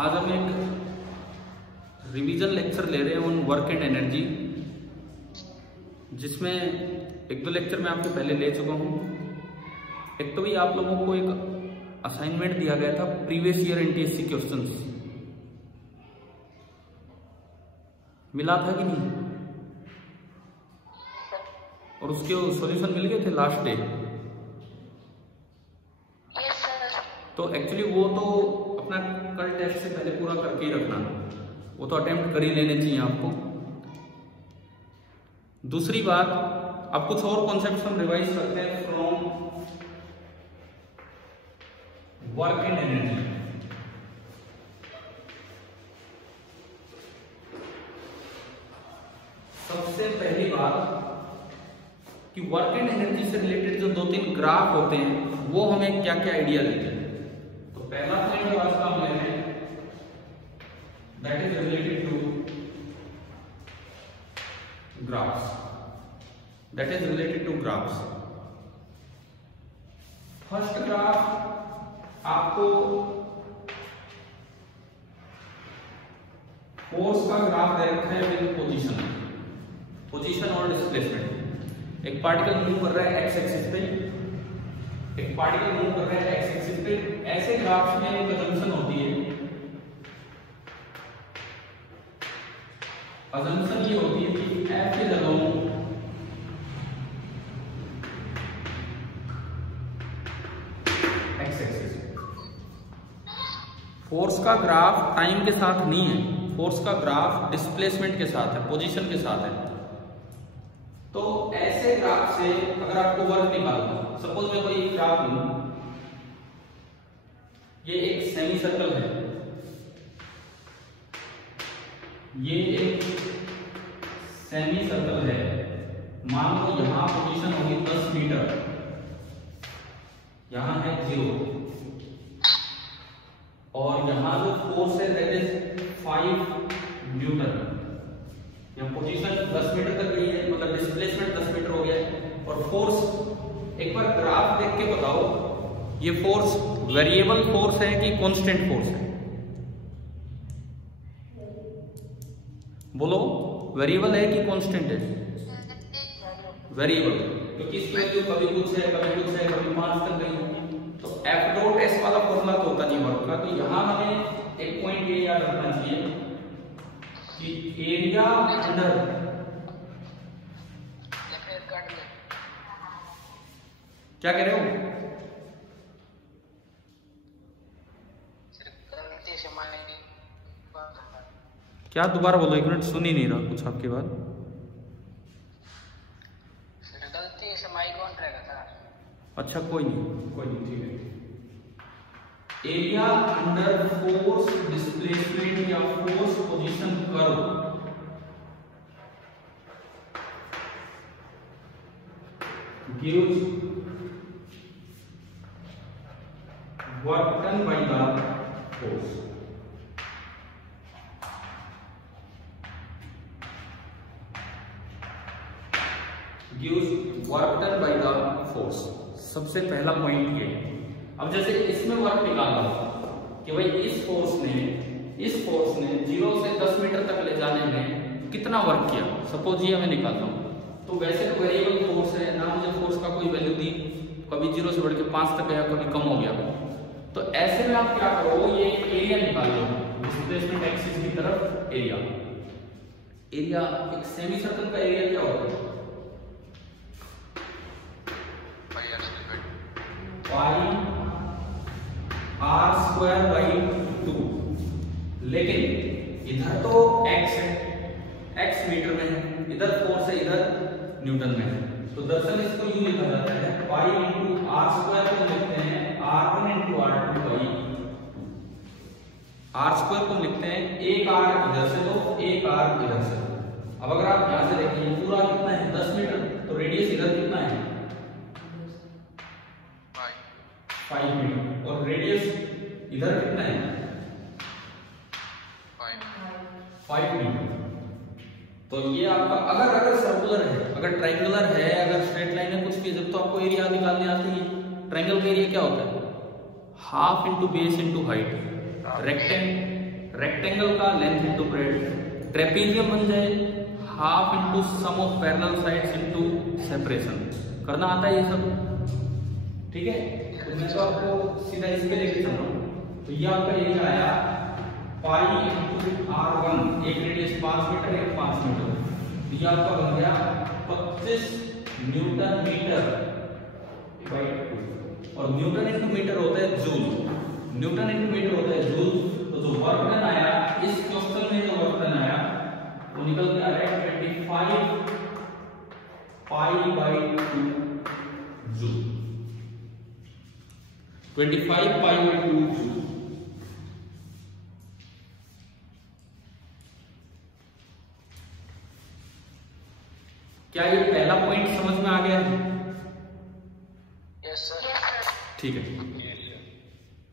आज हम एक रिवीजन लेक्चर ले रहे हैं ऑन वर्क एंड एनर्जी, जिसमें एक दो लेक्चर मैं आपके पहले ले चुका हूं। एक तो भी आप लोगों को एक असाइनमेंट दिया गया था प्रीवियस ईयर एनटीएससी क्वेश्चंस, मिला था कि नहीं? और उसके सॉल्यूशन मिल गए थे लास्ट डे। तो एक्चुअली वो तो अपना कल टेस्ट से पहले पूरा करके ही रखना, वो तो अटेम्प्ट कर ही लेने चाहिए आपको। दूसरी बात, अब कुछ और कॉन्सेप्ट्स हम रिवाइज करते हैं फ्रॉम वर्क एंड एनर्जी। सबसे पहली बात कि वर्क एंड एनर्जी से रिलेटेड जो दो तीन ग्राफ होते हैं वो हमें क्या क्या आइडिया देते हैं। तो पहला पॉइंट आज का हम ले रहे हैं, that is related to graphs, that is related to graphs. First graph आपको फोर्स का ग्राफ दे रखा है विद पोजीशन और डिस्प्लेसमेंट। एक पार्टिकल मूव कर रहा है एक्स एक्सिस पे, एक पार्टिकल मूव कर रहा है एक्स एक्सिस पे। ऐसे ग्राफ्स में एक असम्पशन होती है, असम्पशन ये होती है कि F is along x axis. Force का ग्राफ टाइम के साथ नहीं है, फोर्स का ग्राफ डिस्प्लेसमेंट के साथ है, पोजीशन के साथ है। तो ऐसे ग्राफ से अगर आपको वर्क निकालना, सपोज मैं कोई ग्राफ लूं, ये एक सेमी सर्कल है, ये एक सेमी सर्कल है। मान लो यहां पोजीशन होगी 10 मीटर, यहां है 0, और यहां जो फोर्स है दैट इज 5 न्यूटन। यहाँ पोजीशन 10 मीटर तक गई है, मतलब डिस्प्लेसमेंट 10 मीटर हो गया। और फोर्स एक बार ग्राफ देख के बताओ, ये फोर्स वेरिएबल फोर्स है कि कांस्टेंट फोर्स है? बोलो, वेरिएबल है कि कांस्टेंट है? वेरिएबल, क्योंकि इसकी वैल्यू कभी कुछ है, कभी कुछ है, कभी 5 तक गई। तो एफ डॉट एस वाला फॉर्मूला तो होता नहीं वर्क का। तो यहां हमें एक पॉइंट ये याद रखना चाहिए कि एरिया अंडर क्या कह रहे हो? क्या दोबारा बोलो, एक मिनट, सुन ही नहीं रहा कुछ आपकी बात। गलती से माइक ऑन रहेगा था। अच्छा, कोई नहीं, ठीक है। एरिया अंडर फोर्स डिस्प्लेसमेंट या force position curve gives work done by the force. Gives work done by the force. सबसे पहला पॉइंट ये। अब जैसे इसमें वर्क निकाला कि भाई इस फोर्स ने 0 से 10 मीटर तक ले जाने में कितना वर्क किया, सपोज ये हमें निकालना हो। तो वैसे तो वेरिएबल फोर्स है ना, मुझे फोर्स का कोई वैल्यू दी, कभी 0 से बढ़ के 5 तक गया, कभी कम हो गया। तो ऐसे में आप क्या करो, ये एरिया निकाल लो डिस्प्लेसमेंट एक्सिस की तरफ। एरिया एक सेमी सर्कल का एरिया क्या होता है? पाई आर स्क्वायर बाई 2। लेकिन इधर तो x है, x मीटर में है, इधर फोर्स है, इधर न्यूटन में है। तो दरअसल इसको यूं लिखा जाता है, पाई इंटू आर स्क्वायर को लिखते हैं r1 into r2 by 2। Are square को लिखते हैं एक r इधर से लो, एक r इधर से लो। अब अगर आप यहां से देखिए, पूरा कितना है 10 मीटर, तो रेडियस इधर कितना है 5 मीटर, और रेडियस इधर कितना है 5 मीटर। तो ये आपका अगर सर्कुलर है, अगर ट्रायंगुलर है, अगर स्ट्रेट लाइन है, कुछ भी, जब तो आपको एरिया निकालने आती है। ट्रायंगल का एरिया क्या होता है? Half into base into height. Rectangle का लेंथ इंटू ब्रेड, ट्रेपीजियम बन जाए half into sum of parallel sides into separation. करना आता है ये सब, ठीक है। तो मैं तो आपको सीधा इस पे लेके चल रहा हूँ। तो ये आपका एरिया आया पाई इंटू r1, एक रेडियस 5 मीटर, एक 5 मीटर, तो ये आपका बन गया 25 न्यूटन मीटर बाई 2। और न्यूटन इंटू मीटर होता है जूल, न्यूटन इंटू मीटर होता है जूल। तो जो वर्क डन आया इस क्वेश्चन में, जो वर्क डन आया वो निकल के आ रहा है 25 pi by 2 joule, 25 pi by 2 joule. क्या ये पहला पॉइंट समझ में आ गया? Yes sir. ठीक है।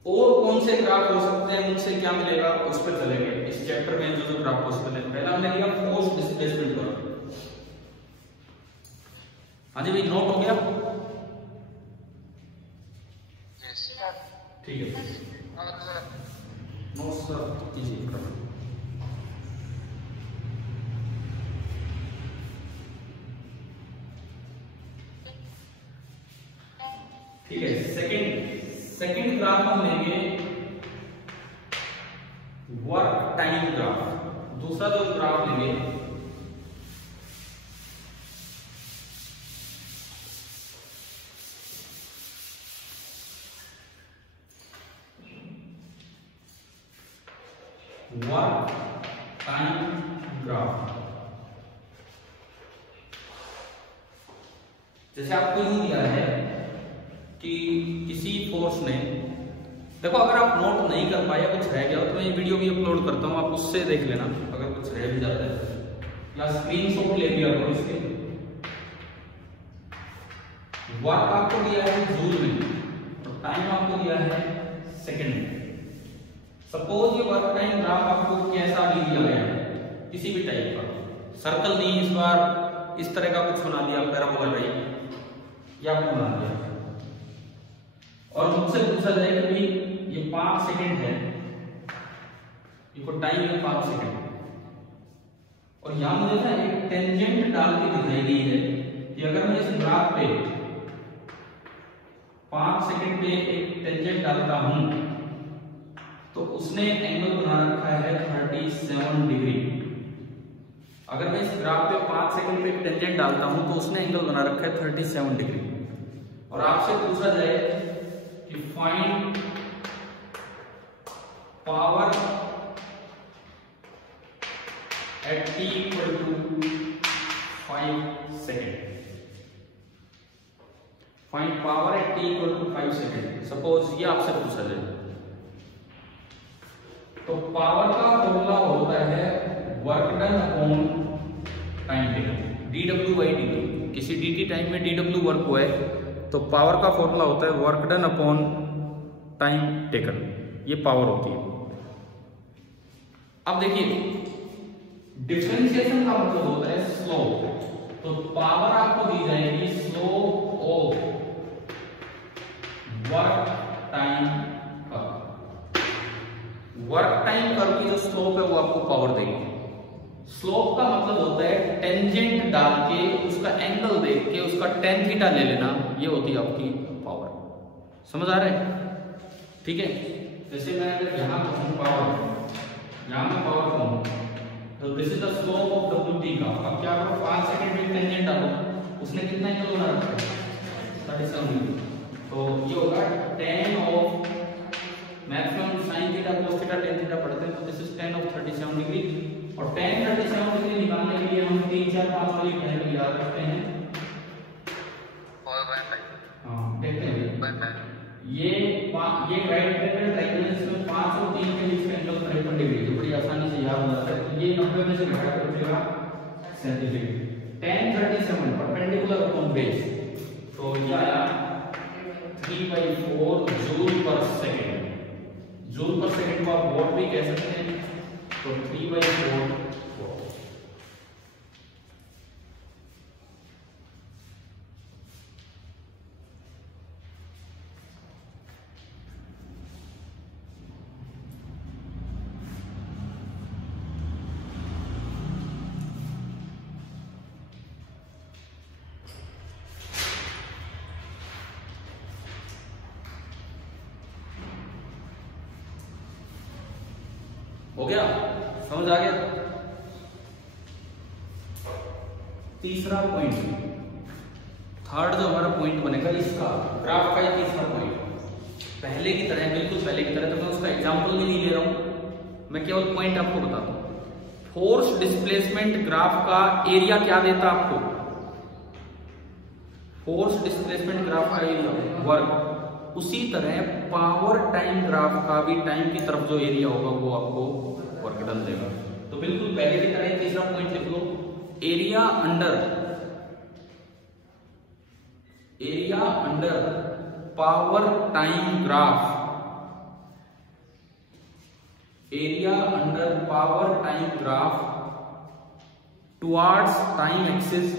और कौन से ग्राफ हो सकते हैं, उनसे क्या मिलेगा, उस पर चलेंगे इस चैप्टर में। जो ग्राफ पॉसिबल है, पहला हमने लिया फोर्स डिस्प्लेसमेंट ग्राफ। हाँ जी भाई, नोट हो गया? Yes sir. ठीक है, नोट सर कीजिए। ठीक है, सेकंड ग्राफ हम लेंगे वर्क टाइम ग्राफ। दूसरा जो ग्राफ लेंगे वर्क टाइम ग्राफ। जैसे आपको यूं दिया है कि किसी फोर्स ने, देखो अगर आप नोट नहीं कर पाए, कुछ रह गया तो मैं ये वीडियो भी अपलोड करता हूँ, आप उससे देख लेना अगर कुछ रह भी जाता है, या स्क्रीनशॉट ले लिया करो इसके। वर्क आपको दिया है जूल में और टाइम आपको दिया है सेकंड में। सपोज ये वर्क टाइम ग्राफ आपको कैसा भी दिया गया है, किसी भी टाइप का, सर्कल नहीं, इस बार इस तरह का कुछ बना दिया पैराबोला टाइप, या आपको बना दिया और मुझसे पूछा जाए कि भाई ये 5 सेकंड है, इसको टाइम है 5 सेकंड, और यहां मुझे ना एक टेंजेंट डाल के दिखाई दी है कि अगर मैं इस ग्राफ पे 5 सेकंड पे एक टेंजेंट डालता हूं तो उसने एंगल बना रखा है 37 डिग्री। अगर मैं इस ग्राफ पे 5 सेकंड पे एक टेंजेंट डालता हूं तो उसने एंगल बना रखा है 37 डिग्री। और आपसे पूछा जाए कि find power at t equal to 5 second. Find power at t equal to 5 second, suppose ये आपसे पूछा जाए तो पावर का फॉर्मूला होता है work done upon time taken, dw by dt। किसी dt टाइम में dw वर्क हुआ है तो पावर का फॉर्मूला होता है work done upon time taken, ये पावर होती है। अब देखिए डिफरेंशिएशन का मतलब होता है स्लोप, तो पावर आपको दी जाएगी slope of work time curve. Work time curve की जो स्लोप है वो आपको पावर देगी। स्लोप का मतलब होता है टेंजेंट डाल के उसका एंगल देख के उसका tan थीटा ले लेना, ये होती है आपकी पावर। समझ आ रहा है? ठीक है, जैसे मैं अगर यहां कहूं पावर, यहां मैं पावर कहूं तो this is the slope of wt का। अब क्या करो, 5 सेकंड में टेंजेंट डालो, उसने कितना एंगल बना रखा है 37 डिग्री, तो ये होगा tan of maximum sin theta cos theta tan theta पढ़ते हैं, तो this is tan of 37 degree. और tan 37 डिग्री निकालने के लिए हम 3 4 5 वाली ट्रायंगल याद रखते हैं। हां देखते हैं, ये राइट ट्रायंगल है, इसमें 5 और 3 के बीच का एंगल 53 डिग्री, तो बड़ी आसानी से याद हो जाता है। तो ये 90 में से घटा कर बचेगा 37 degree. tan 37 perpendicular upon base, तो ये आया 3/4 जूल पर सेकंड। जूल पर सेकंड को आप वॉट भी कह सकते हैं, तो 3/4 वॉट। हो गया, समझ आ गया। तीसरा पॉइंट, थर्ड जो हमारा पॉइंट बनेगा इसका ग्राफ का, ये तीसरा पॉइंट पहले की तरह, बिल्कुल पहले की तरह, तो मैं उसका एग्जांपल भी नहीं ले रहा हूं, मैं केवल पॉइंट आपको बताता हूं। फोर्स डिस्प्लेसमेंट ग्राफ का एरिया क्या देता आपको? फोर्स डिस्प्लेसमेंट ग्राफ का एरिया वर्क। उसी तरह पावर टाइम ग्राफ का भी टाइम की तरफ जो एरिया होगा वो आपको वर्क डन देगा। तो बिल्कुल पहले की तरह तीसरा पॉइंट लिख लो, area under power time graph, area under power time graph towards time axis,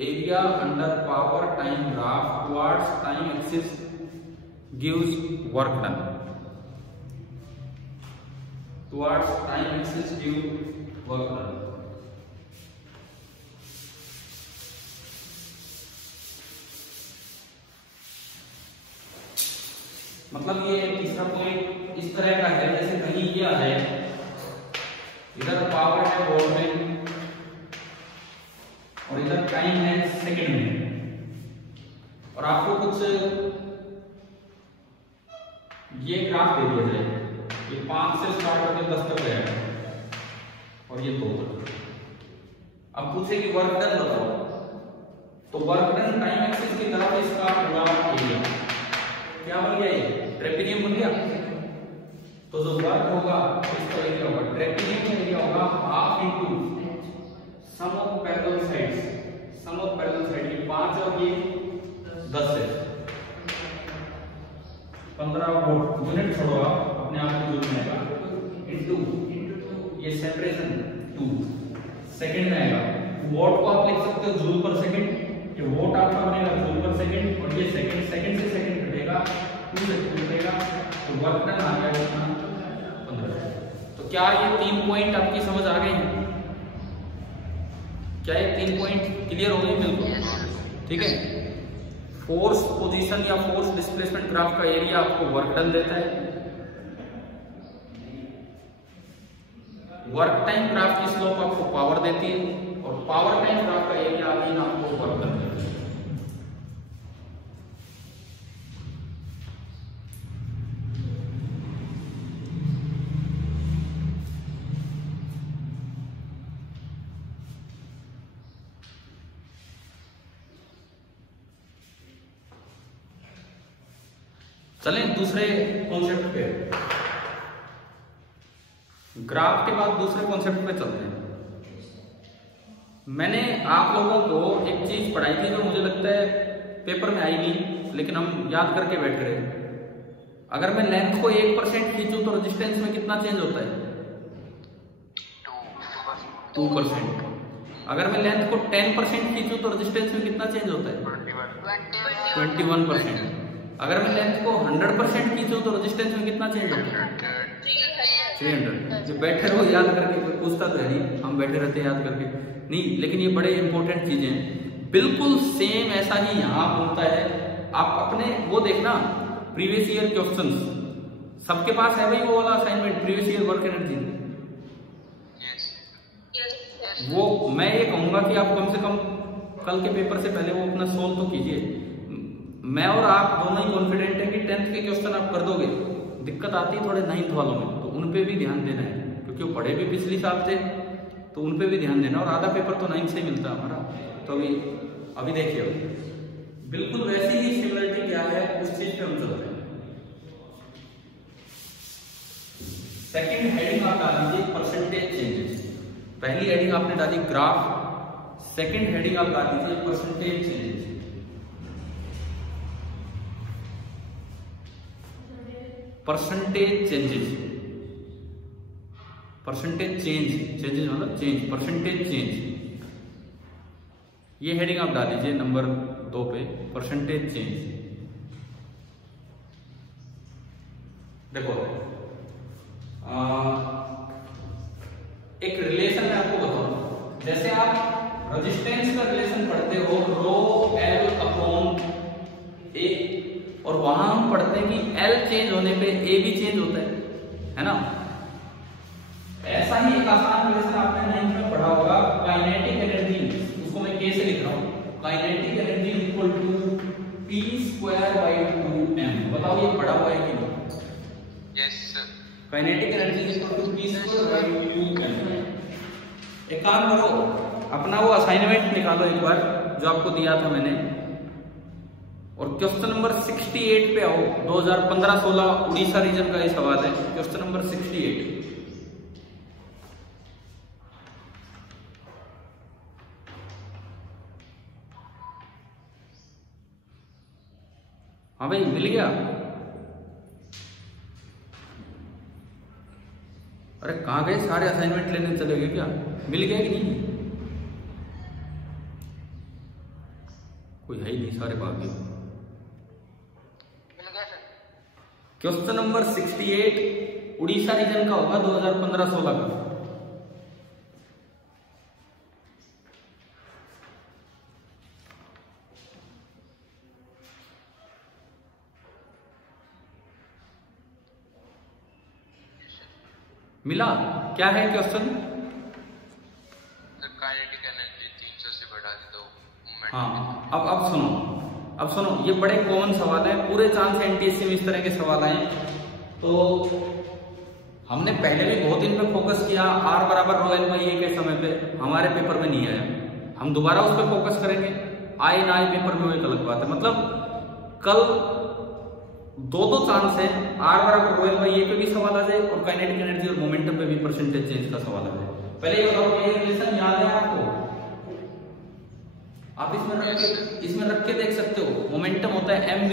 area under power time graph towards time axis gives work done, towards time axis gives work done. मतलब ये तीसरा point इस तरह का है, जैसे कहीं ये है, इधर पावर है वोल्ट में और इधर टाइम है सेकंड में, और आपको कुछ ये ग्राफ दे दिया जाए, ये 5 से स्टार्ट होकर 10 तक जाएगा और ये 2 तक। अब पूछे कि वर्क डन बताओ, तो वर्क डन टाइम एक्सिस की तरफ इसका पूरा एरिया क्या बन गया, ये ट्रेपेजियम बन गया। तो जो वर्क होगा इसका एरिया होगा, ट्रेपेजियम का एरिया होगा half into sum of parallel sides, sum of parallel side, ये 5 और ये 10 है, 15 वोल्ट यूनिट छोड़ो आप अपने आप को जूल में आएगा, इनटू ये सेपरेशन 2 सेकंड में आएगा। वोट को आप लिख सकते हो जूल पर सेकंड, ये वोट आपका बनेगा जूल पर सेकंड, और ये सेकंड, सेकंड से सेकंड कटेगा 2 से कटेगा, तो वर्क डन आ गया कितना 15। तो क्या ये 3 पॉइंट आपकी समझ आ गए हैं? क्या ये 3 पॉइंट क्लियर हो गए? बिल्कुल ठीक है। फोर्स पोजीशन या फोर्स डिस्प्लेसमेंट ग्राफ का एरिया आपको वर्क डन देता है, वर्क टाइम ग्राफ की स्लोप आपको पावर देती है, और पावर टाइम ग्राफ का एरिया अगेन आपको वर्क डन देता है। चलें दूसरे कॉन्सेप्ट पे, ग्राफ के बाद दूसरे कॉन्सेप्ट पे चलते हैं। मैंने आप लोगों को एक चीज पढ़ाई थी जो मुझे लगता है पेपर में आई नहीं, लेकिन हम याद करके बैठ रहे हैं। अगर मैं लेंथ को 1% खींचूं तो रेजिस्टेंस में कितना चेंज होता है? 2%। अगर मैं लेंथ को 10% खींचूं तो रेजिस्टेंस में कितना चेंज होता है? 21%। अगर मैं लेंथ को 100% खींचूं तो रेजिस्टेंस में कितना चेंज होता है? 300। जो बैठे रहो याद करके, कोई पूछता तो है नहीं, हम बैठे रहते याद करके नहीं, लेकिन ये बड़े इंपॉर्टेंट चीजें हैं। बिल्कुल सेम ऐसा ही यहाँ होता है। आप अपने वो देखना प्रीवियस ईयर क्वेश्चंस सबके पास है भाई, वो वाला assignment previous year work energy, वो मैं ये कहूंगा कि आप कम से कम कल के पेपर से पहले वो अपना सोल्व तो कीजिए। मैं और आप दोनों ही कॉन्फिडेंट है कि 10th के क्वेश्चन आप कर दोगे। दिक्कत आती है थोड़े 9th वालों में, तो उन पे भी ध्यान देना है, क्योंकि वो पढ़े भी पिछली साल थे, तो उन पे भी ध्यान देना। और आधा पेपर तो 9th से मिलता है हमारा। तो अभी देखिए बिल्कुल वैसी ही सिमिलरिटी क्या है उस चीज पे हम चलते हैं। सेकंड हेडिंग आप डाल दीजिए परसेंटेज चेंजेस। पहली हेडिंग आपने डाली ग्राफ, सेकंड हेडिंग आप डाल दीजिए percentage changes. Percentage changes, percentage change, changes मतलब चेंज, परसेंटेज चेंज, ये हेडिंग आप डाल दीजिए नंबर 2 पे, परसेंटेज चेंज। देखो एक रिलेशन मैं आपको बताऊं, जैसे आप रेजिस्टेंस का रिलेशन पढ़ते हो रो एल अपॉन ए, और वहां हम पढ़ते हैं कि एल चेंज होने पे ए भी चेंज होता है है ना। ऐसा ही एक आसान रिलेशन आपने 9th में पढ़ा होगा, काइनेटिक एनर्जी, उसको मैं कैसे लिख रहा हूँ, kinetic energy equal to p square by 2m। बताओ ये पढ़ा हुआ है कि नहीं? Yes sir. Kinetic energy equal to p square by 2m। एक काम करो, अपना वो असाइनमेंट निकालो एक बार जो आपको दिया था मैंने, और क्वेश्चन नंबर 68 पे आओ। 2015-16 उड़ीसा रीजन का ये सवाल है, क्वेश्चन नंबर 68। हाँ भाई मिल गया? अरे कहाँ गए सारे, असाइनमेंट लेने चले गए क्या? मिल गया कि नहीं? कोई है ही नहीं, सारे भाग गए। क्वेश्चन नंबर 68 उड़ीसा रीजन का होगा, 2015-16 का। मिला? क्या है क्वेश्चन? काइनेटिक एनर्जी 300 से बढ़ा दो मोमेंट। हाँ अब सुनो, ये बड़े कॉमन सवाल है, पूरे चांस एनटीएससी में इस तरह के सवाल आए। तो हमने पहले भी बहुत इन पे फोकस किया, r बराबर रो एल बाई ए के समय पे हमारे पेपर में नहीं आया, हम दोबारा उस पर फोकस करेंगे। आए ना आए पेपर में वो एक अलग बात है। मतलब कल दो चांस है, r बराबर रो एल बाई ए पे भी सवाल आ जाए और काइनेटिक एनर्जी और मोमेंटम पे भी परसेंटेज चेंज का सवाल आ जाए। पहले ये बताओ ये रिलेशन याद है आपको? आप इसमें रख के देख सकते हो। मोमेंटम होता है mv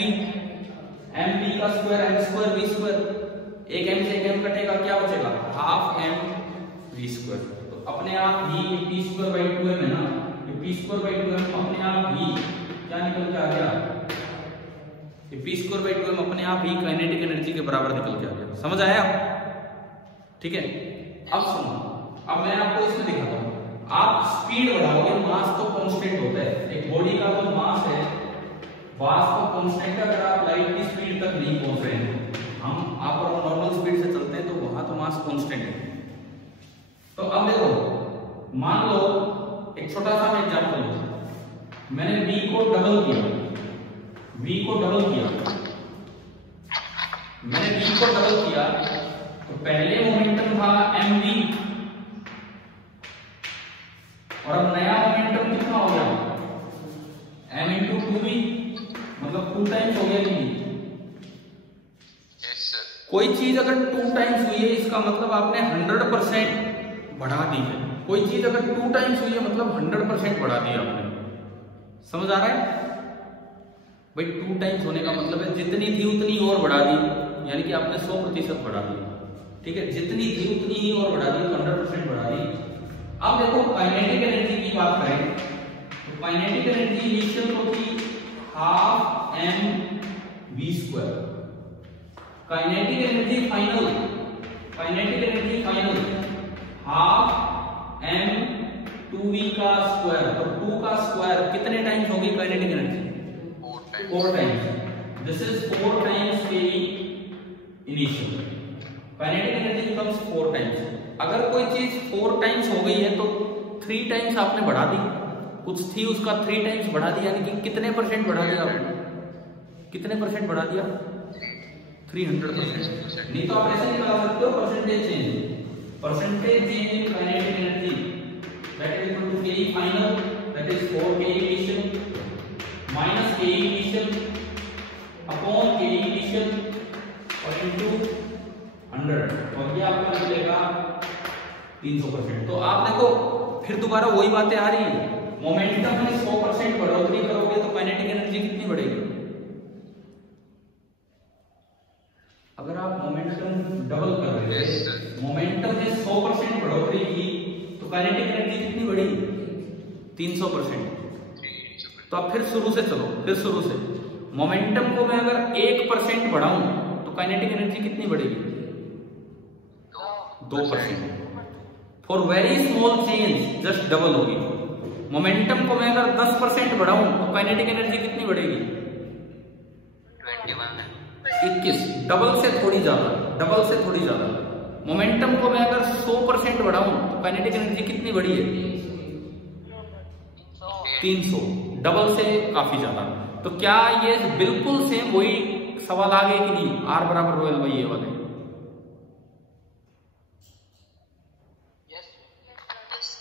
का square m square v square, एक m से एक m कटेगा, क्या बचेगा? Half m v square. तो अपने आप ही p स्क्वायर बाई 2m है ना, ये p स्क्वायर बाई 2m अपने आप ही क्या निकल के आ गया? ये p स्क्वायर बाई 2m अपने आप ही काइनेटिक एनर्जी के बराबर निकल के आ गया। समझ आया? ठीक है। अब सुनो, अब मैं आपको इसमें दिखाता हूँ। आप स्पीड बढ़ाओगे, मास तो कांस्टेंट होता है, एक बॉडी का जो मास है मास तो कांस्टेंट है। अगर आप लाइट की स्पीड तक नहीं पहुंच रहे हैं, हम आप और नॉर्मल स्पीड से चलते हैं, तो वहां तो मास कांस्टेंट है। तो अब देखो, मान लो एक छोटा सा एग्जांपल लो, मैंने v को डबल किया, मैंने v को डबल किया, तो पहले मोमेंटम था mv और अब नया मोमेंटम कितना हो गया? m इंटू 2v, मतलब 2 टाइम्स हो गया कि नहीं? Yes sir. कोई चीज अगर 2 टाइम्स हुई है, इसका मतलब आपने 100% बढ़ा दी है। कोई चीज अगर 2 टाइम्स हुई है, मतलब 100% बढ़ा दिया आपने। समझ आ रहा है भाई? 2 टाइम्स होने का मतलब है जितनी थी उतनी और बढ़ा दी, यानी कि आपने 100% बढ़ा दी। ठीक है, जितनी थी उतनी ही और बढ़ा दी, तो 100% बढ़ा दी। अब देखो काइनेटिक एनर्जी की बात करें, तो काइनेटिक एनर्जी इनिशियल होती half m v square, kinetic energy final half m 2v का स्क्वायर। तो 2 का स्क्वायर कितने टाइम्स होगी kinetic energy? 4 times. This is 4 times के initial, kinetic energy becomes 4 times. अगर कोई चीज 4 टाइम्स हो गई है तो 3 टाइम्स आपने बढ़ा दी, कुछ थी उसका 3 टाइम्स बढ़ा दिया, यानी कि कितने परसेंट बढ़ा दिया आपने? कितने परसेंट बढ़ा दिया? 300%। नहीं तो आप ऐसे निकाल सकते हो percentage change in kinetic energy, that is equal to ke final, that is 4 ke initial minus ke initial upon ke initial और इनटू 100, और ये आपका मिलेगा 300%। तो आप देखो फिर दोबारा वही बातें आ रही है, मोमेंटम में 100% बढ़ोतरी करोगे तो काइनेटिक एनर्जी कितनी बढ़ेगी? अगर आप मोमेंटम डबल कर रहे हो, मोमेंटम में 100% बढ़ोतरी की, तो काइनेटिक एनर्जी कितनी बढ़ेगी? 300%। तो आप फिर शुरू से चलो, शुरू से मोमेंटम को मैं अगर 1% बढ़ाऊं तो काइनेटिक एनर्जी कितनी बढ़ेगी? 2%। For very small change just double होगी। मोमेंटम को मैं अगर 10% बढ़ाऊं तो काइनेटिक एनर्जी कितनी बढ़ेगी? 21। डबल से थोड़ी ज्यादा, मोमेंटम को मैं अगर 100% बढ़ाऊं तो काइनेटिक एनर्जी कितनी बढ़ी है? 300, डबल से काफी ज्यादा। तो क्या ये बिल्कुल सेम वही सवाल आ गए कि नहीं? R बराबर रो एल बाई ए वाले।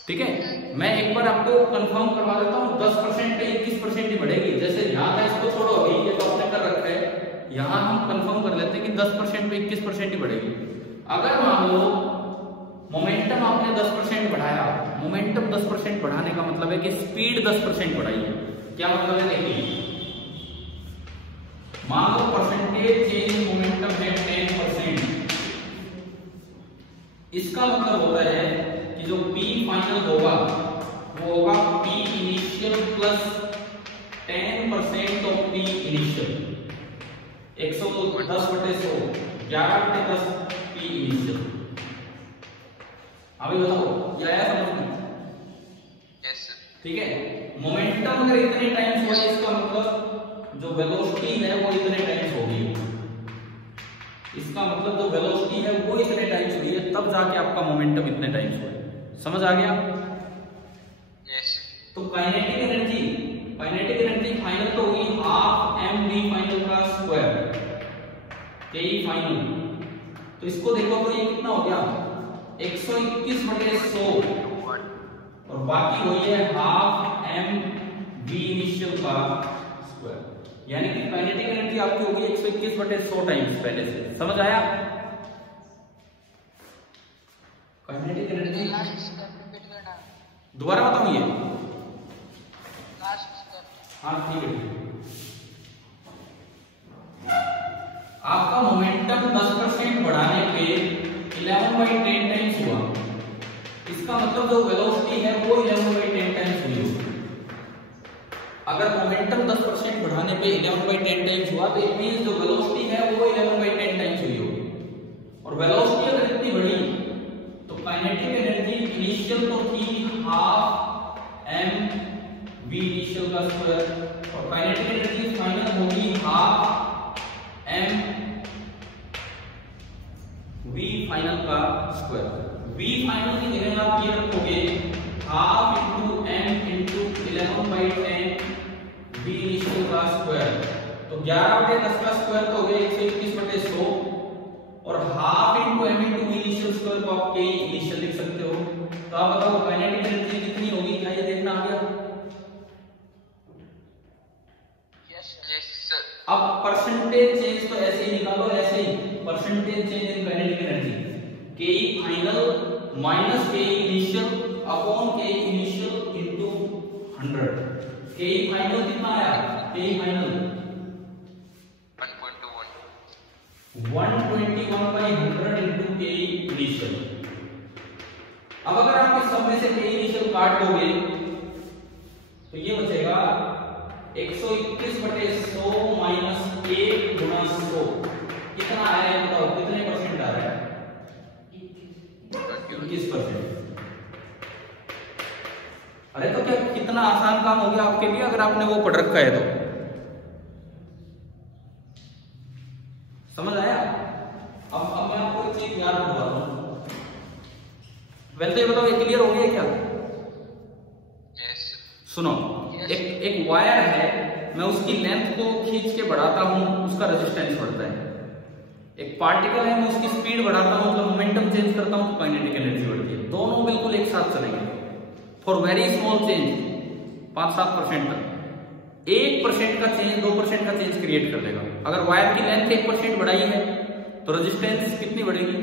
ठीक है, मैं एक बार आपको कंफर्म करवा देता हूँ। 10% पे 21% ही बढ़ेगी। जैसे यहाँ था, इसको छोड़ो, अभी ये तो आपने कर रखा है, यहाँ हम कंफर्म कर लेते हैं कि 10% पे 21% ही बढ़ेगी। अगर मान लो मोमेंटम आपने 10% बढ़ाया, मोमेंटम 10% बढ़ाने का मतलब है कि स्पीड 10% बढ़ाई है। क्या मतलब है? देखिए, मान लो परसेंटेज चेंज मोमेंटम है 10%, इसका मतलब होता है कि जो P फाइनल होगा वो होगा P initial plus 10% of P initial. 110/100, 11/10 P initial. अभी बताओ, ये आया समझ में? Yes sir. ठीक है, मोमेंटम अगर इतने टाइम्स हुआ, इसका मतलब जो वेलोसिटी है वो इतने टाइम्स होगी। इसका मतलब जो वेलोसिटी है वो इतने टाइम्स हुई है, तब जाके आपका मोमेंटम इतने टाइम्स हुआ है। समझ आ गया? यस। तो काइनेटिक एनर्जी फाइनल तो होगी हाफ mv फाइनल का स्क्वायर ke फाइनल। तो इसको देखो तो ये कितना हो गया? 121/100, और बाकी वही है हाफ mv इनिशियल का स्क्वायर। यानी कि काइनेटिक एनर्जी आपकी होगी 121/100 टाइम्स पहले से। समझ आया? काइनेटिक एनर्जी दोबारा बताऊं ये? हाँ ठीक है। आपका मोमेंटम 10% बढ़ाने पे 11/10 टाइम्स हुआ। इसका मतलब जो वेलोसिटी है वो 11/10 टाइम्स हुई होगी। अगर मोमेंटम 10% बढ़ाने पे 11/10 टाइम्स हुआ तो इट मींस जो वेलोसिटी है वो 11/10 टाइम्स हुई होगी। और वेलोसिटी अगर इतनी बढ़ी तो काइनेटिक एनर्जी इनिशियल तो थी हाफ mv इनिशियल का स्क्वायर, और काइनेटिक एनर्जी फाइनल होगी हाफ mv फाइनल का स्क्वायर। v फाइनल की जगह आप ये रखोगे half into m into 11/10 v initial का स्क्वायर। तो 11/10 का स्क्वायर तो हो गया 121/100, और half into m into v initial square को आप k इनिशियल लिख सकते हो। तो आप बताओ काइनेटिक एनर्जी कितनी होगी? क्या ये देखना आ गया? Yes sir. अब परसेंटेज चेंज तो ऐसे ही निकालो, ऐसे ही percentage change in kinetic energy ke final minus ke initial upon ke initial into 100। ke final कितना आया? ke final 121/100 into ke initial. अब अगर आप इस सब में से ke इनिशियल काट दोगे तो ये बचेगा 121/100 माइनस 1 गुणा 100। कितना आ रहा है बताओ? कितने परसेंट आ रहा है? 21%। अरे तो क्या कितना आसान काम हो गया आपके लिए अगर आपने वो पढ़ रखा है तो। समझ आया? अब मैं आपको एक चीज याद करवा दूं। वैसे बताओ ये क्लियर हो गया क्या? यस। सुनो, एक वायर है, मैं उसकी लेंथ को खींच के बढ़ाता हूं, उसका रेजिस्टेंस बढ़ता है। एक पार्टिकल है, मैं उसकी स्पीड बढ़ाता हूं, मतलब मोमेंटम चेंज करता हूं तो काइनेटिक एनर्जी बढ़ती है। दोनों बिल्कुल एक साथ चलेंगे। फॉर वेरी स्मॉल चेंज 5-7% तक 1% का चेंज 2% का चेंज क्रिएट कर देगा। अगर वायर की लेंथ 1% बढ़ाई है तो रेजिस्टेंस कितनी बढ़ेगी?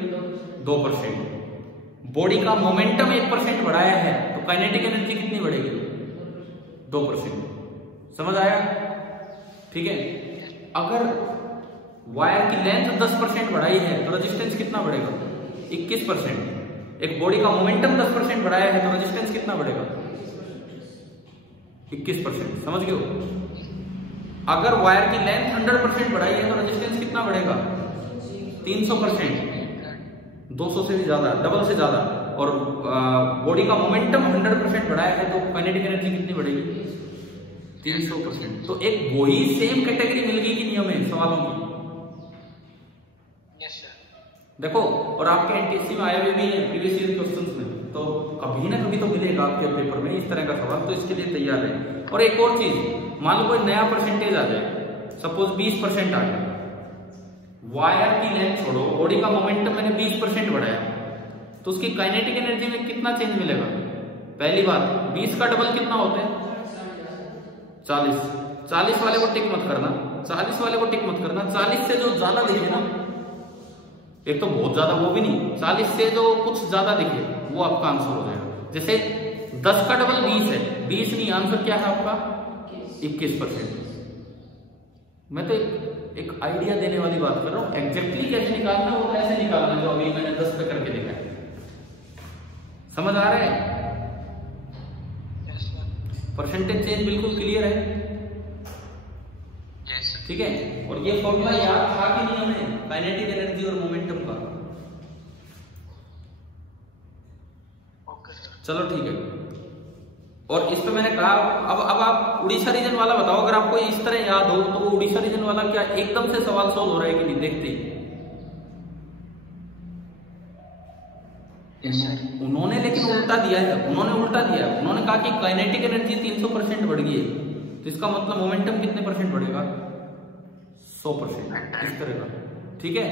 2%। बॉडी का मोमेंटम 1% बढ़ाया है तो काइनेटिक एनर्जी कितनी बढ़ेगी? 2%। समझ आया? ठीक है। अगर वायर की लेंथ 10% बढ़ाई है तो रेजिस्टेंस कितना बढ़ेगा? 21%। एक बॉडी का मोमेंटम 10% बढ़ाया है तो रेजिस्टेंस कितना बढ़ेगा? 21%। समझ गए हो? अगर वायर की लेंथ 100% बढ़ाई है तो रेजिस्टेंस कितना बढ़ेगा? 300%, 200 से भी ज्यादा, डबल से ज्यादा। और बॉडी का मोमेंटम 100% बढ़ाया है तो काइनेटिक एनर्जी कितनी बढ़ेगी? 300%। तो एक वही सेम कैटेगरी मिल गई कि नहीं हमें सवालों की? Yes sir. देखो, और आपके एनटीएससी में आया भी है प्रीवियस ईयर क्वेश्चंस में, तो कभी ना कभी तो मिलेगा आपके पेपर में इस तरह का सवाल, तो इसके लिए तैयार है। और एक और चीज, मान लो कोई नया परसेंटेज आ जाए, सपोज 20% आ गया, वायर की लेंथ छोड़ो, बॉडी का मोमेंटम मैंने 20% बढ़ाया, तो उसकी काइनेटिक एनर्जी में कितना चेंज मिलेगा? पहली बात, 20 का डबल कितना होता है? 40। 40 वाले को टिक मत करना, 40 वाले को टिक मत करना। 40 से जो ज्यादा दिखे ना, एक तो बहुत ज्यादा वो भी नहीं, 40 से जो कुछ ज्यादा दिखे वो आपका आंसर हो जाएगा। जैसे 10 का डबल 20 है, 20 नहीं, आंसर क्या है आपका? 21%। मैं तो एक आइडिया देने वाली बात कर रहा हूं, एग्जैक्टली कैसे निकालना वो तो ऐसे निकालना जो अभी मैंने 10 पे करके देखा है। समझ आ रहा है? परसेंटेज चेंज बिल्कुल क्लियर है, ठीक है। और ये फॉर्मूला याद था कि नहीं हमें, काइनेटिक एनर्जी और मोमेंटम का? चलो ठीक है। और इस पे मैंने कहा, अब आप उड़ीसा रीजन वाला बताओ, अगर आपको इस तरह याद हो तो वो उड़ीसा रीजन वाला क्या एकदम से सवाल सोल्व हो रहा है कि नहीं, देखते ही। उन्होंने लेकिन उल्टा दिया है, उन्होंने कहा कि काइनेटिक एनर्जी 300% बढ़ गई है, तो इसका मतलब मोमेंटम कितने परसेंट बढ़ेगा? 100%, इस तरह का, ठीक है।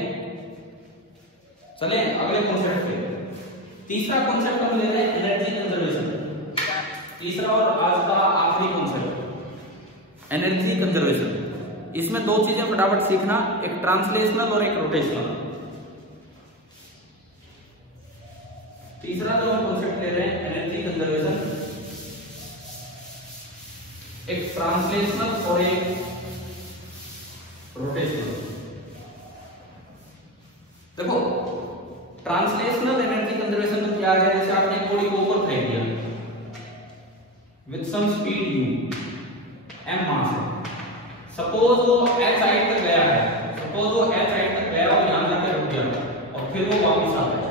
चले अगले कॉन्सेप्ट पे। तीसरा कॉन्सेप्ट हम ले रहे हैं एनर्जी कंजर्वेशन। तीसरा और आज का आखिरी कॉन्सेप्ट एनर्जी कंजर्वेशन। इसमें दो चीजें फटाफट सीखना, एक ट्रांसलेशनल और एक रोटेशनल। तीसरा जो हम कॉन्सेप्ट ले रहे हैं एनर्जी कंजर्वेशन, एक ट्रांसलेशनल और एक रोटेशनल। देखो, ट्रांसलेशनल एनर्जी कंजर्वेशन में क्या है, जैसे आपने बॉडी को ऊपर फेंक दिया with some speed u, m mass है, सपोज वो h साइड तक गया है, और यहां जाके रुक गया और फिर वो वापस आ गया।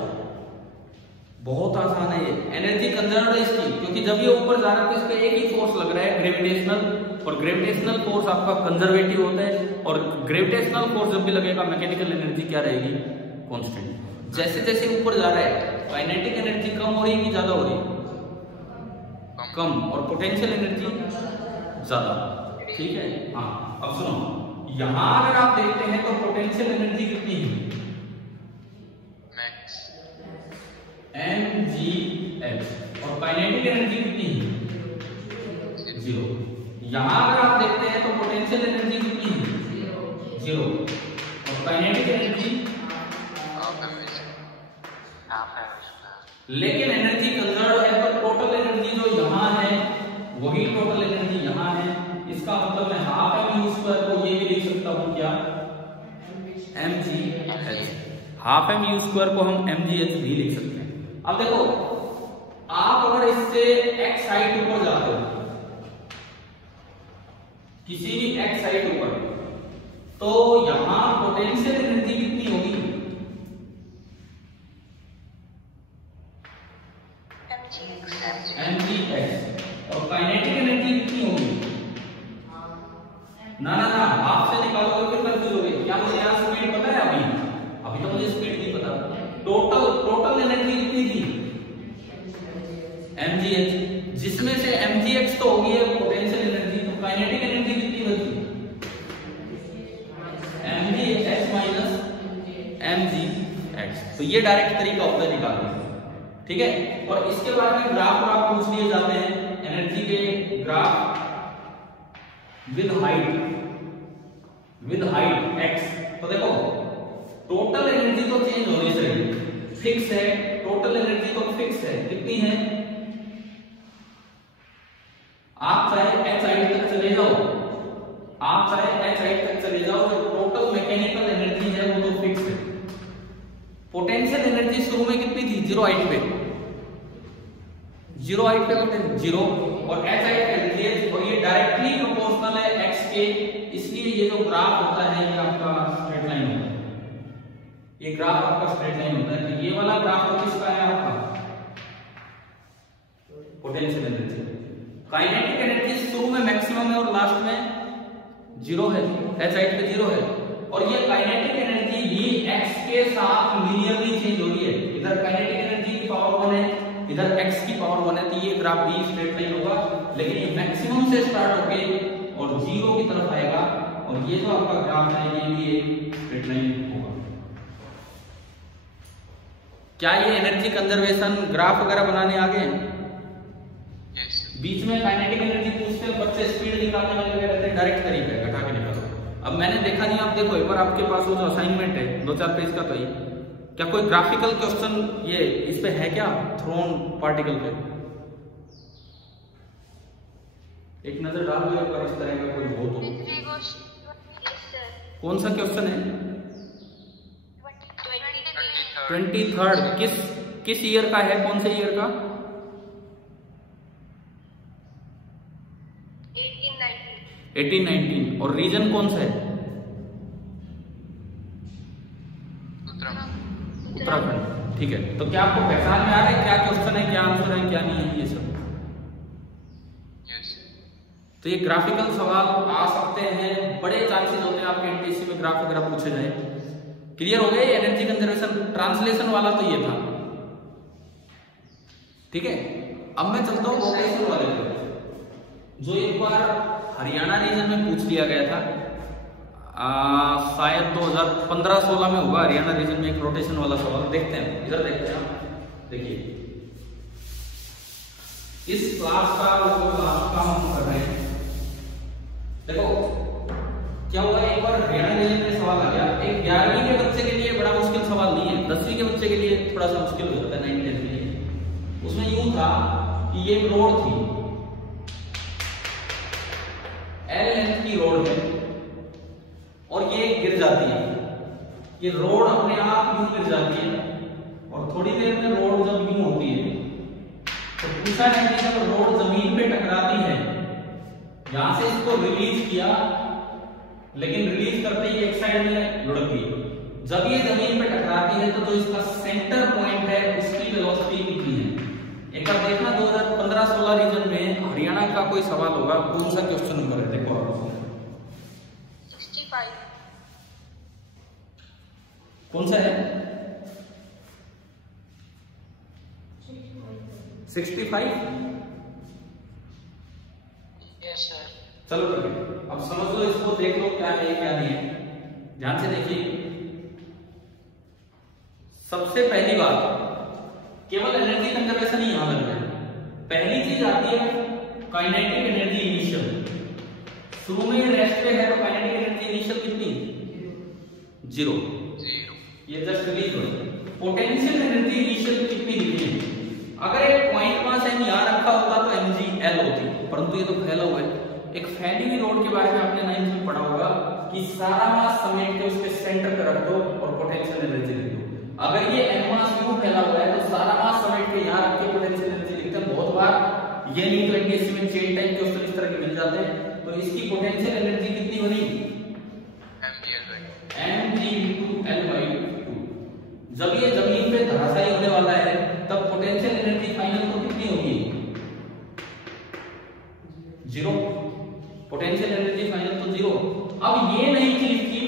बहुत आसान है ये, एनर्जी कंजर्व है इसकी, क्योंकि जब ये ऊपर जा रहा है तो इस पे एक ही फोर्स लग रहा है, ग्रेविटेशनल, और ग्रेविटेशनल फोर्स आपका कंजर्वेटिव होता है, और ग्रेविटेशनल फोर्स जब भी लगेगा मैकेनिकल एनर्जी क्या रहेगी? कांस्टेंट। जैसे जैसे ऊपर जा रहा है काइनेटिक एनर्जी कम हो रही है कि ज्यादा हो रही है? कम, और पोटेंशियल एनर्जी ज्यादा, ठीक है। हाँ, अब सुनो, यहां अगर आप देखते हैं तो पोटेंशियल एनर्जी कितनी है? mgh, और काइनेटिक एनर्जी कितनी है? 0। यहां अगर आप देखते हैं तो पोटेंशियल एनर्जी कितनी है? 0, और काइनेटिक एनर्जी लेकिन एनर्जी कंजर्व है, तो टोटल एनर्जी जो यहां है वही टोटल एनर्जी यहां है। इसका मतलब मैं हाफ mu स्क्वायर को ये भी लिख सकता हूं क्या? mgh। हाफ mu स्क्वायर को हम mgh भी लिख सकते हैं। अब देखो, आप अगर इससे x साइड ऊपर जाते हो, किसी भी x साइड ऊपर, तो यहां पोटेंशियल एनर्जी कितनी होगी? mgh, और काइनेटिक एनर्जी कितनी होगी? ना, हाफ से निकालोगे फिर कंफ्यूज होगे। क्या मुझे यहाँ स्पीड पता है? अभी तो मुझे स्पीड नहीं पता। टोटल एनर्जी कितनी थी? mgh, जिसमें से mgh तो होगी है पोटेंशियल एनर्जी, तो काइनेटिक एनर्जी कितनी बची? mgh minus mgh। तो ये डायरेक्ट तरीका होता है निकालने का, ठीक है। और इसके बारे में ग्राफ पूछ लिए जाते हैं, एनर्जी के ग्राफ विद हाइट x। तो देखो, टोटल एनर्जी तो चेंज होनी चाहिए, फिक्स है, टोटल एनर्जी तो फिक्स है, कितनी है? आप चाहे h साइड तक चले जाओ, जो टोटल मैकेनिकल एनर्जी है वो तो फिक्स है। पोटेंशियल एनर्जी शुरू में कितनी थी? 0 हाइट पे, 0 हाइट पे पोटेंशियल 0, और h हाइट पे, और ये डायरेक्टली प्रोपोर्शनल है x के, इसलिए ये जो ग्राफ होता है ये आपका स्ट्रेट लाइन होता है। ये ग्राफ आपका स्ट्रेट लाइन होता है, तो ये वाला ग्राफ किसका है? आपका पोटेंशियल एनर्जी। काइनेटिक एनर्जी शुरू में मैक्सिमम है और लास्ट में 0 है, h हाइट पे 0 है, और ये काइनेटिक एनर्जी ही x के के साथ लीनियरली चेंज हो रही है, इधर काइनेटिक एनर्जी की पावर 1 है, इधर x की पावर 1 है, तो ये ग्राफ भी स्ट्रेट लाइन होगा, लेकिन ये मैक्सिमम से स्टार्ट होके और 0 की तरफ आएगा, और ये जो आपका ग्राफ है ये भी एक स्ट्रेट लाइन होगा। क्या ये एनर्जी कंजर्वेशन ग्राफ वगैरह बनाने आ गए? बीच में काइनेटिक एनर्जी पूछते हैं बच्चे, स्पीड निकालने में लगे रहते हैं, डायरेक्ट तरीका है, घटा के निकालो। अब मैंने देखा नहीं, आप देखो एक बार आपके पास वो जो असाइनमेंट है 2-4 पेज का, तो ये क्या कोई ग्राफिकल क्वेश्चन ये इस पे है क्या, थ्रोन पार्टिकल पे? एक नजर डाल लो एक बार, इस तरह का कोई हो तो। कौन सा क्वेश्चन है? 23rd किस ईयर का है, कौन से ईयर का? 1819। और रीजन कौन सा है? उत्तराखंड। ठीक है, तो क्या आपको पहचान में आ रहा है क्या क्वेश्चन है, क्या आंसर है, क्या नहीं है ये सब? तो ये ग्राफिकल सवाल आ सकते हैं, बड़े चांसेस होते हैं आपके एनटीएससी में ग्राफ वगैरह पूछे जाए। क्लियर हो गया? एनर्जी कंजर्वेशन ट्रांसलेशन वाला तो ये था। ठीक है, अब मैं चलता हूँ रोटेशन वाले पे, जो एक बार हरियाणा रीजन में पूछ लिया गया था, शायद 2015-16 में होगा। हरियाणा रीजन में एक रोटेशन वाला सवाल देखते हैं, इधर देखते हैं। देखिए इस क्लास का हम कर रहे हैं। देखो क्या हुआ, एक बार हरियाणा रीजन में सवाल आ गया, एक 11वीं के बच्चे के लिए बड़ा मुश्किल सवाल नहीं है, 10वीं के बच्चे के लिए थोड़ा सा मुश्किल हो जाता है, 9th-10th के लिए। उसमें यूं था कि ये रोड थी, L लेंथ की रोड है, और ये गिर जाती है, ये रोड अपने आप यूं गिर जाती है, और थोड़ी देर में रोड जब यूं होती है तो पूछा है कि जब रोड जमीन पे टकराती है, यहां से इसको रिलीज किया, लेकिन रिलीज करते ही एक साइड में लुढ़क गई। जब ये जमीन पे टकराती है तो जो इसका सेंटर पॉइंट है उसकी वेलोसिटी कितनी है? एक बार देखना 2015-16 रीजन में हरियाणा का कोई सवाल होगा, कौन सा क्वेश्चन नंबर है? देखो आप 65। कौन सा है? 65? Yes sir. चलो ठीक है, अब समझ लो, इसको देख लो क्या है क्या नहीं है, ध्यान से देखिए। सबसे पहली बात, केवल एनर्जी कंजर्वेशन ही यहां लग रहा है। पहली चीज आती है काइनेटिक एनर्जी इनिशियल। शुरू में रेस्ट पे है तो काइनेटिक एनर्जी इनिशियल कितनी? 0। ये जस्ट रिलीज हो। पोटेंशियल एनर्जी इनिशियल कितनी लिखी है? अगर एक पॉइंट मास m यहां रखा होता तो एनर्जी L होती, परंतु ये तो फैला हुआ है। एक फैली हुई रोड के बारे में आपने 9th में पढ़ा होगा कि सारा मास समेट के उसके सेंटर पे रख दो और पोटेंशियल एनर्जी लिख दो। अगर ये m मास यूं फैला हुआ है तो सारा मास समेट के यहां रख के पोटेंशियल एनर्जी लिखते हैं। बहुत बार ये नहीं तो एनटीएससी में चेन टाइप क्वेश्चन इस तरह के मिल जाते हैं। तो इसकी पोटेंशियल एनर्जी कितनी बनी? mg/L/2। जब ये जमीन पे धराशायी होने वाला है तब पोटेंशियल एनर्जी फाइनल तो कितनी होगी? 0। पोटेंशियल एनर्जी फाइनल तो 0। अब ये नई चीज थी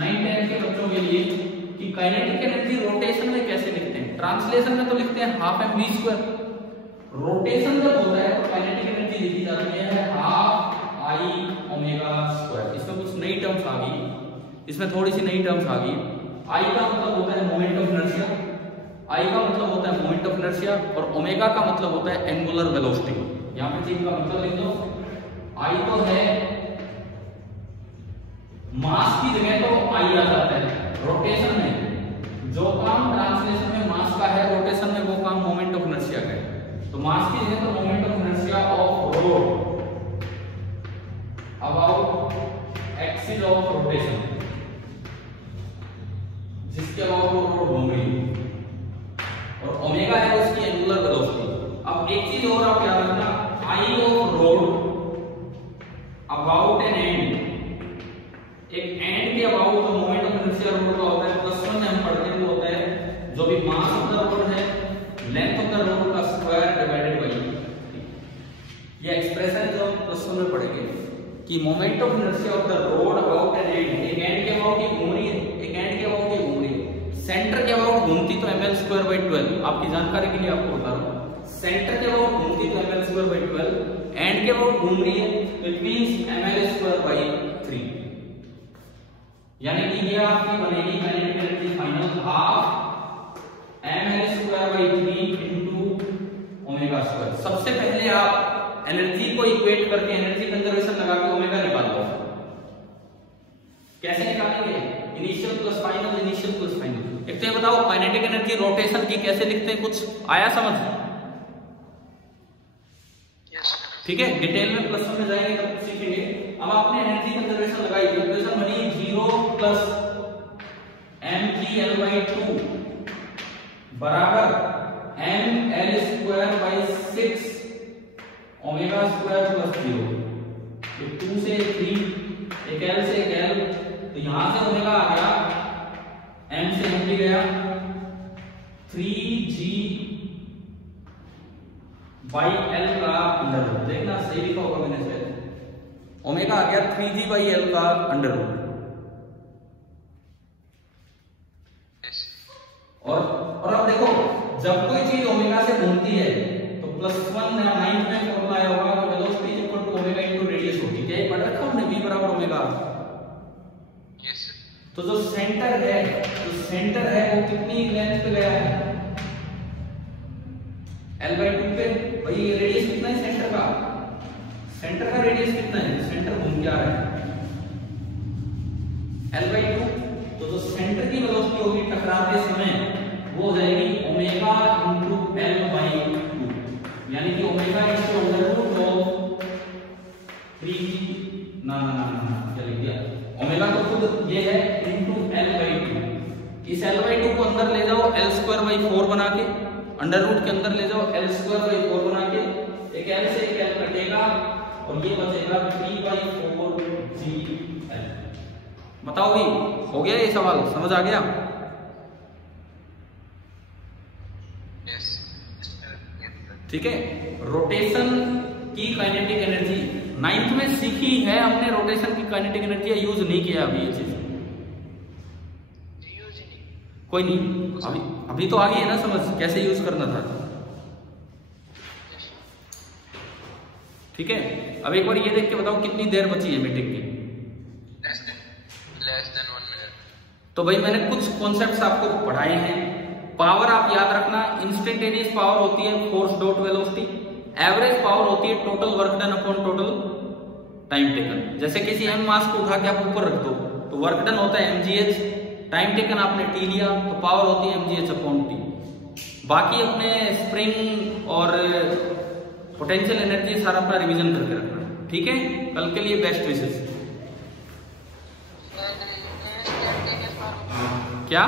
9-10 के बच्चों के लिए कि काइनेटिक एनर्जी रोटेशन में कैसे लिखते हैं। ट्रांसलेशन में तो लिखते हैं 12mv²। रोटेशन जब होता है तो काइनेटिक एनर्जी लिखी जाती है 12I⍵²। इसमें कुछ नई टर्म्स आ गई, इसमें थोड़ी सी नई टर्म्स आ गई। I का मतलब होता है मोमेंट ऑफ इनर्शिया, I का मतलब होता है मोमेंट ऑफ इनर्शिया, और ओमेगा का मतलब होता है एंगुलर वेलोसिटी। यहां पे चीज का मतलब लिख दो। I तो है मास की जगह तो I आ जाता है। रोटेशन में जो काम ट्रांसलेशन में मास का है, रोटेशन में वो काम मोमेंट ऑफ इनर्शिया का है। तो मास की जगह तो moment of inertia of road about axis of rotation, जिसके अबाउट वो रोड घूम रही है, और ओमेगा है उसकी एंगुलर वेलोसिटी। अब एक चीज और आप याद रखना, I of road about an and, एक एंड के अबाउट जो मोमेंट ऑफ इनर्शिया रोड का होता है +1 में हम पढ़ते हैं, वो होता है जो भी मास ऑफ द रोड है लेंथ ऑफ द रोड का स्क्वायर डिवाइडेड बाय। ये एक्सप्रेशन जो हम +1 में पढ़ेंगे कि moment of inertia of the road about an and, एक एंड के अबाउट ये घूम रही है, एक एंड के अबाउट ये घूम रही है, सेंटर के अबाउट घूमती तो ml²/12, आपकी जानकारी के लिए आपको बता रहा हूं, सेंटर के अबाउट घूमती तो ml²/12, एंड के अबाउट घूम रही है इट मींस ml²/3, यानी कि ये आपकी बनेगी kinetic energy final half ml²/3 into ω²। सबसे पहले आप एनर्जी को इक्वेट करके एनर्जी कंजर्वेशन लगा के ओमेगा निकाल लो। कैसे निकालेंगे? Initial plus final, initial plus final. एक तो ये बताओ काइनेटिक एनर्जी रोटेशन की कैसे लिखते हैं, कुछ आया समझ? ठीक है, डिटेल में प्लस में जाएंगे तब सीखेंगे। अब आपने एनर्जी कंजर्वेशन लगाई, इक्वेशन बनी 0 प्लस mgL/2 बराबर mL²/6 ω² प्लस 0। 2 से 3, एक L से एक L, तो यहां से ओमेगा आ गया, m से m भी गया, 3g/L का अंडर रूट। देखना सही लिखा होगा मैंने शायद, ओमेगा आ गया 3g/L का अंडर रूट। और अब देखो जब कोई चीज ओमेगा से घूमती है तो +1 9th में फॉर्मूला आया होगा कि velocity is equal to omega into radius होती है। क्या ये पढ़ रखा हमने? v बराबर ओमेगा। यस। तो जो सेंटर है वो कितनी लेंथ पे गया है? L/2 पे। भाई रेडियस कितना है सेंटर का? सेंटर का रेडियस कितना है? सेंटर घूम के आ रहा है L/2। तो जो सेंटर की वेलोसिटी होगी टकराते समय वो हो जाएगी ओमेगा इनटू L/2, यानी कि omega into under root of 3 क्या लिख दिया? ओमेगा तो खुद ये है इनटू L/2। इस L/2 को अंदर ले जाओ L²/4 बना के, अंडर रूट के अंदर ले जाओ L²/4 बना के, एक L से एक L कटेगा और ये बचेगा 3/4gL। बताओ भी, हो गया ये सवाल? समझ आ गया? ठीक है। रोटेशन की काइनेटिक एनर्जी 9th में सीखी है हमने, रोटेशन की काइनेटिक एनर्जी यूज नहीं किया अभी ये चीज, कोई नहीं, अभी तो आ गई है ना समझ कैसे यूज करना था। ठीक है, अब एक बार ये देख के बताओ कितनी देर बची है मीटिंग की? less than 1 minute। तो भाई मैंने कुछ कॉन्सेप्ट्स आपको पढ़ाए हैं। पावर आप याद रखना, इंस्टेंटेनियस पावर होती है force dot velocity, average power होती है total work done upon total time taken. जैसे किसी एम मास को उठा के आप ऊपर रख दो तो वर्क डन होता है mgh, टाइम टेकन आपने t लिया तो पावर होती है mgh अपॉन t। बाकी अपने स्प्रिंग और पोटेंशियल एनर्जी सारा अपना रिवीजन करके रखना। ठीक है, कल के लिए बेस्ट विशेष। क्या?